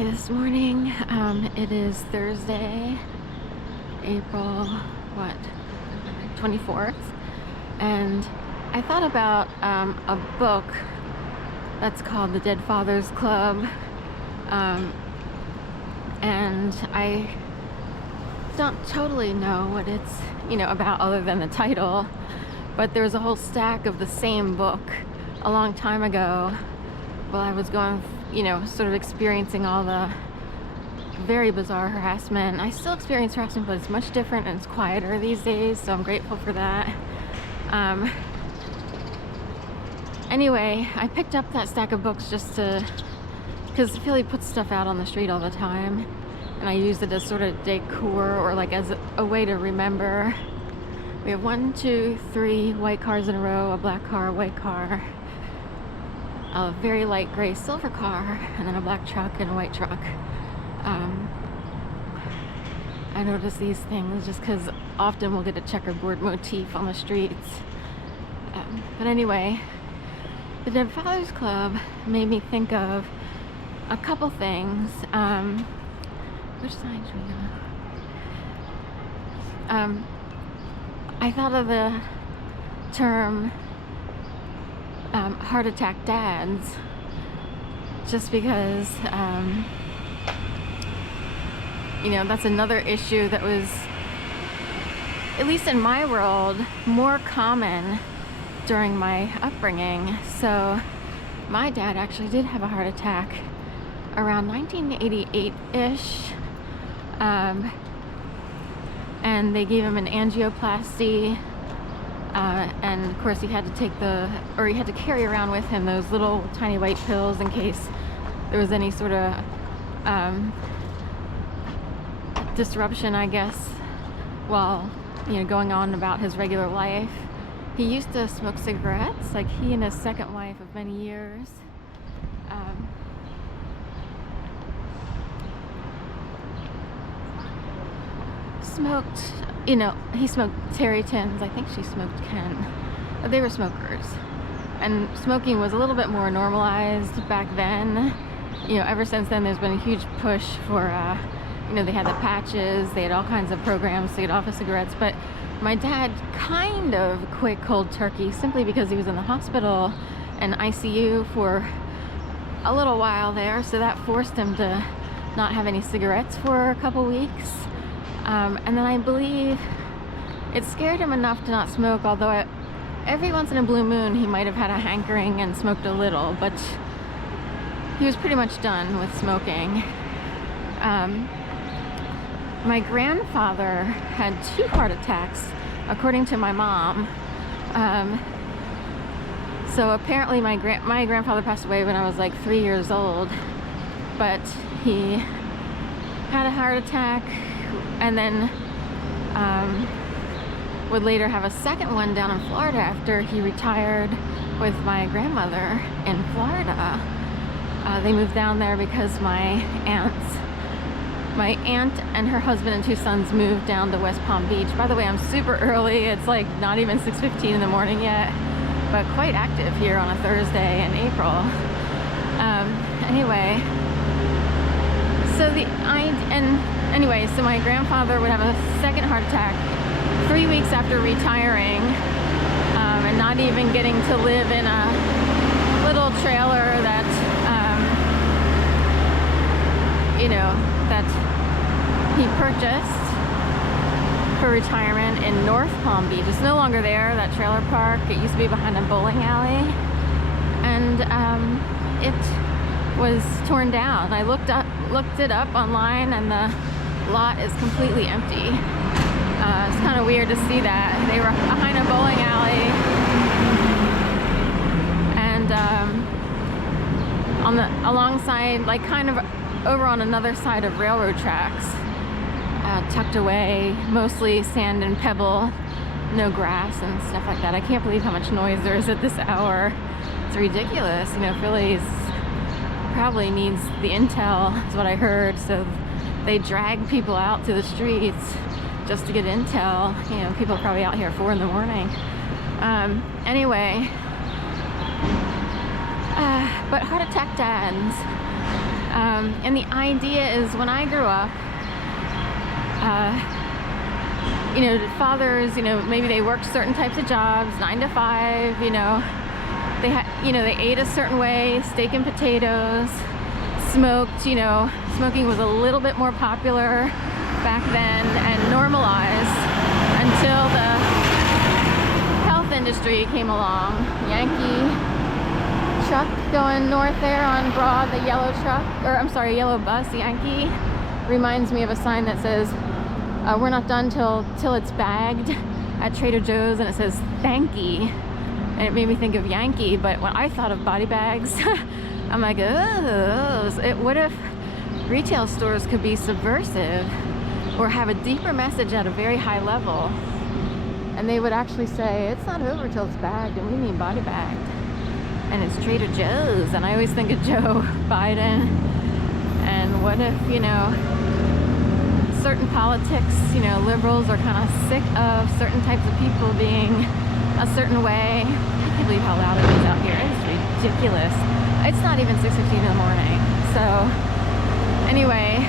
Okay, this morning, it is Thursday, April, 24th, and I thought about a book that's called The Dead Fathers Club, and I don't totally know what it's, about other than the title, but there was a whole stack of the same book a long time ago while I was going, sort of experiencing all the very bizarre harassment. I still experience harassment, but it's much different and it's quieter these days, so I'm grateful for that. Anyway, I picked up that stack of books just because Philly puts stuff out on the street all the time, and I use it as sort of decor or like as a way to remember. We have 1, 2, 3 white cars in a row, a black car, a white car, a very light gray silver car, and then a black truck and a white truck. I notice these things just because often we'll get a checkerboard motif on the streets. But anyway, the Dead Fathers Club made me think of a couple things. Which side should we go? I thought of the term heart attack dads, just because that's another issue that was, at least in my world, more common during my upbringing. So my dad actually did have a heart attack around 1988-ish, and they gave him an angioplasty. And of course he had to carry around with him those little tiny white pills in case there was any sort of disruption, I guess, while going on about his regular life. He used to smoke cigarettes, like he and his second wife of many years. Smoked, he smoked Terry Tins. I think she smoked Ken. They were smokers. And smoking was a little bit more normalized back then. Ever since then, there's been a huge push for, they had the patches, they had all kinds of programs to get off of cigarettes. But my dad kind of quit cold turkey simply because he was in the hospital and ICU for a little while there. So that forced him to not have any cigarettes for a couple weeks. And then I believe it scared him enough to not smoke, although every once in a blue moon he might have had a hankering and smoked a little, but he was pretty much done with smoking. My grandfather had 2 heart attacks, according to my mom. So apparently my grandfather passed away when I was like 3 years old, but he had a heart attack and then would later have a second one down in Florida after he retired with my grandmother in Florida. They moved down there because my aunt and her husband and 2 sons moved down to West Palm Beach. By the way, I'm super early. It's like not even 6:15 in the morning yet, but quite active here on a Thursday in April. So my grandfather would have a second heart attack 3 weeks after retiring, and not even getting to live in a little trailer that he purchased for retirement in North Palm Beach. It's no longer there, that trailer park. It used to be behind a bowling alley, and it was torn down. I looked it up online, and the lot is completely empty. It's kind of weird to see that. They were behind a bowling alley, and alongside, like kind of over on another side of railroad tracks, tucked away, mostly sand and pebble, no grass and stuff like that. I can't believe how much noise there is at this hour. It's ridiculous. Philly's probably needs the intel, is what I heard, so they drag people out to the streets just to get intel. People are probably out here at 4 in the morning. Anyway, but heart attack dads, And the idea is, when I grew up, you know, fathers, you know, maybe they worked certain types of jobs, 9 to 5, you know, they ate a certain way, steak and potatoes, smoked, you know, smoking was a little bit more popular back then and normalized until the health industry came along. Yankee truck going north there on Broad, the yellow truck, or I'm sorry, yellow bus, Yankee, reminds me of a sign that says, we're not done till it's bagged at Trader Joe's, and it says thanky, and it made me think of Yankee. But when I thought of body bags, I'm like, oh, what if retail stores could be subversive or have a deeper message at a very high level, and they would actually say, it's not over till it's bagged, and we mean body bagged, and it's Trader Joe's. And I always think of Joe Biden, and what if, you know, certain politics, you know, liberals are kind of sick of certain types of people being a certain way. I can't believe how loud it is out here. It's ridiculous. It's not even 6:15 in the morning. So anyway,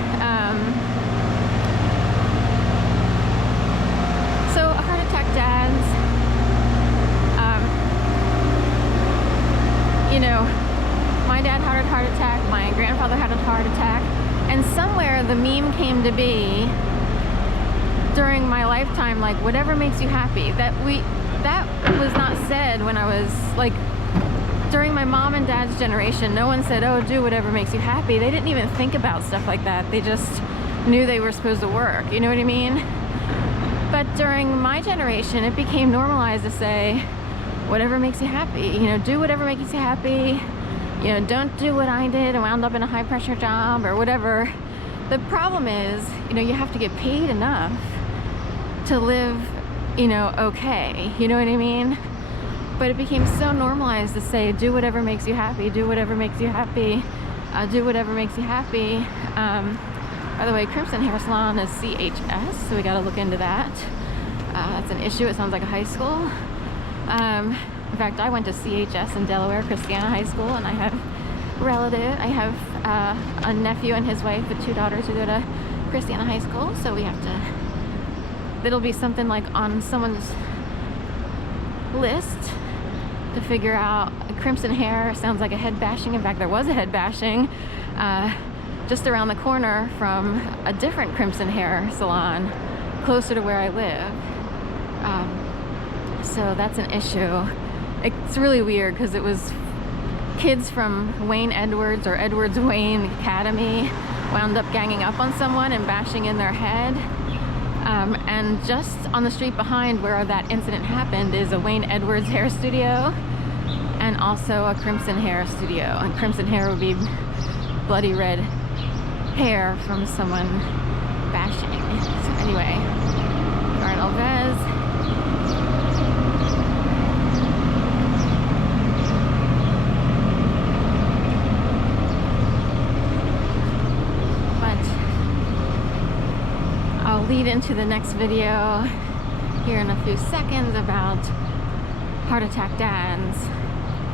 so heart attack dads, you know, my dad had a heart attack, my grandfather had a heart attack, and somewhere the meme came to be during my lifetime, like, whatever makes you happy. That was not said when I was, like, during my mom and dad's generation. No one said, oh, do whatever makes you happy. They didn't even think about stuff like that. They just knew they were supposed to work, you know what I mean? But during my generation, it became normalized to say, whatever makes you happy, you know, do whatever makes you happy. You know, don't do what I did and wound up in a high pressure job or whatever. The problem is, you know, you have to get paid enough to live, you know, okay. You know what I mean? But it became so normalized to say, do whatever makes you happy, do whatever makes you happy, do whatever makes you happy. By the way, Crimson Hair Salon is CHS, so we got to look into that. That's an issue. It sounds like a high school. In fact, I went to CHS in Delaware, Christiana High School, and I have I have a nephew and his wife with 2 daughters who go to Christiana High School, so we have to, it'll be something like on someone's list to figure out. Crimson Hair sounds like a head bashing. In fact, there was a head bashing just around the corner from a different Crimson Hair salon closer to where I live. So that's an issue. It's really weird because it was kids from Wayne Edwards or Edwards Wayne Academy wound up ganging up on someone and bashing in their head. And just on the street behind where that incident happened is a Wayne Edwards hair studio and also a Crimson Hair studio. And Crimson Hair would be bloody red hair from someone bashing. So anyway, Garden Alves. I'll lead into the next video here in a few seconds about heart attack dads.